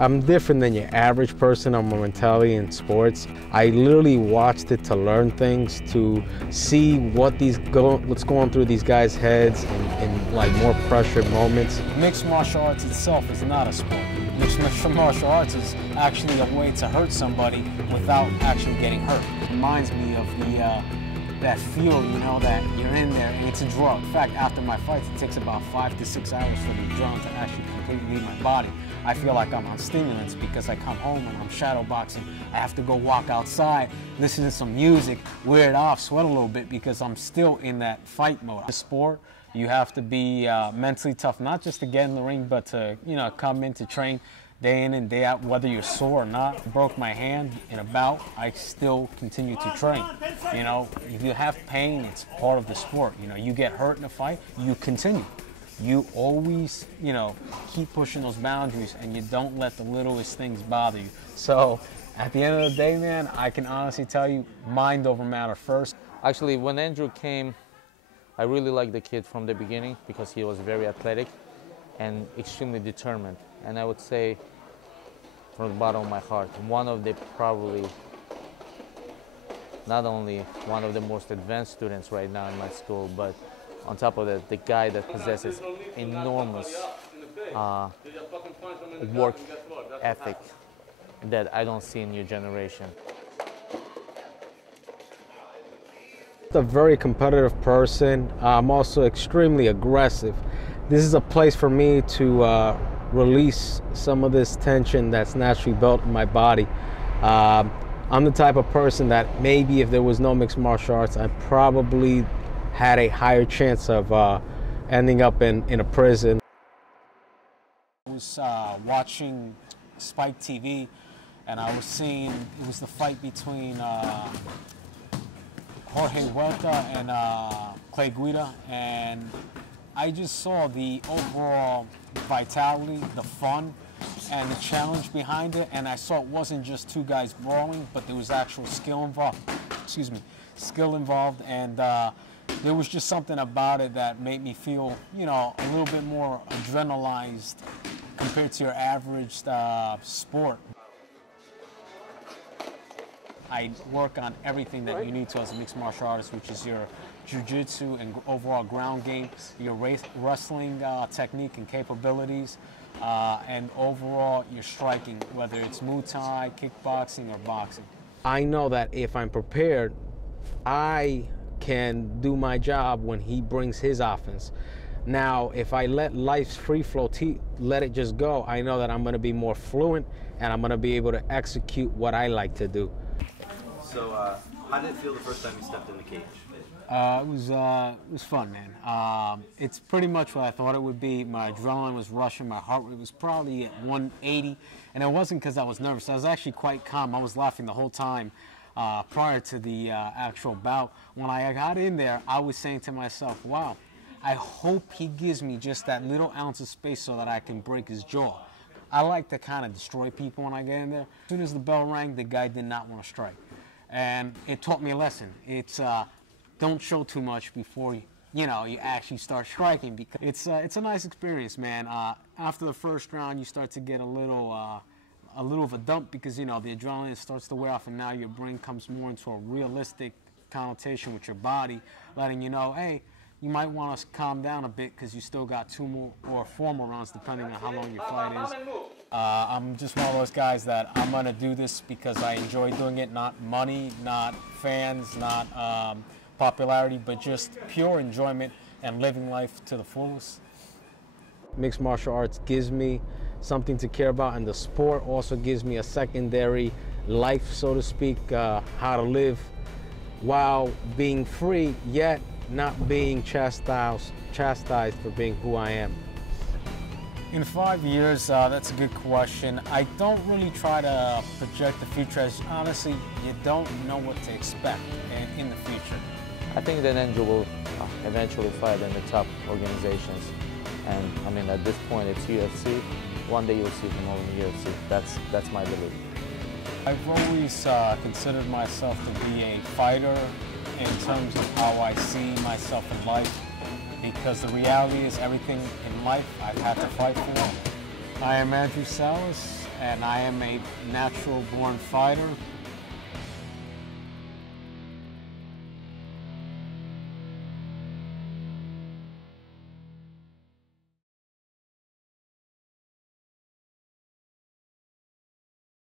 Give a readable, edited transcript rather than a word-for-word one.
I'm different than your average person on my mentality in sports. I literally watched it to learn things, to see what's going through these guys' heads in like more pressured moments. Mixed martial arts itself is not a sport. Mixed martial arts is actually a way to hurt somebody without actually getting hurt. It reminds me of that feel, you know, that you're in there, and it's a drug. In fact, after my fights, it takes about 5 to 6 hours for the adrenaline to actually completely leave my body. I feel like I'm on stimulants because I come home and I'm shadow boxing. I have to go walk outside, listen to some music, wear it off, sweat a little bit because I'm still in that fight mode. The sport, you have to be mentally tough, not just to get in the ring, but to, you know, come in to train day in and day out, whether you're sore or not. I broke my hand in a bout, I still continue to train. You know, if you have pain, it's part of the sport. You know, you get hurt in a fight, you continue. You always, you know, keep pushing those boundaries and you don't let the littlest things bother you. So at the end of the day, man, I can honestly tell you, mind over matter first. Actually, when Andrew came, I really liked the kid from the beginning because he was very athletic and extremely determined. And I would say, from the bottom of my heart, one of the probably, not only one of the most advanced students right now in my school, but on top of that, the guy that possesses enormous work ethic that I don't see in your generation. I'm a very competitive person. I'm also extremely aggressive. This is a place for me to release some of this tension that's naturally built in my body. I'm the type of person that maybe if there was no mixed martial arts, I probably had a higher chance of ending up in a prison. I was watching Spike TV and I was seeing, it was the fight between Jorge Huerta and Clay Guida, and I just saw the overall vitality, the fun, and the challenge behind it, and I saw it wasn't just two guys brawling, but there was actual skill involved. Excuse me, skill involved, and there was just something about it that made me feel, you know, a little bit more adrenalized compared to your average sport. I work on everything that you need to as a mixed martial artist, which is your jiu-jitsu and overall ground game, your wrestling technique and capabilities, and overall your striking, whether it's Muay Thai, kickboxing, or boxing. I know that if I'm prepared, I can do my job when he brings his offense. Now, if I let life's free flow, let it just go, I know that I'm going to be more fluent and I'm going to be able to execute what I like to do. So, how did it feel the first time you stepped in the cage? It was fun, man. It's pretty much what I thought it would be. My adrenaline was rushing, my heart rate was probably at 180, and it wasn't because I was nervous. I was actually quite calm. I was laughing the whole time prior to the actual bout. When I got in there, I was saying to myself, wow, I hope he gives me just that little ounce of space so that I can break his jaw. I like to kind of destroy people when I get in there. As soon as the bell rang, the guy did not want to strike. And it taught me a lesson. It's don't show too much before you actually start striking, because it's a nice experience, man. After the first round, you start to get a little of a dump because the adrenaline starts to wear off, and now your brain comes more into a realistic connotation with your body, letting you know, hey, you might want to calm down a bit because you still got 2 more or 4 more rounds depending on how long your fight is. I'm just one of those guys that I'm going to do this because I enjoy doing it, not money, not fans, not popularity, but just pure enjoyment and living life to the fullest. Mixed martial arts gives me something to care about, and the sport also gives me a secondary life, so to speak, how to live while being free, yet not being chastised for being who I am. In 5 years, that's a good question. I don't really try to project the future, as honestly, you don't know what to expect in the future. I think that Andrew will eventually fight in the top organizations. And I mean, at this point, it's UFC. One day you'll see him over in the UFC. That's my belief. I've always considered myself to be a fighter in terms of how I see myself in life, because the reality is everything in life I've had to fight for. I am Andrew Salas, and I am a natural born fighter.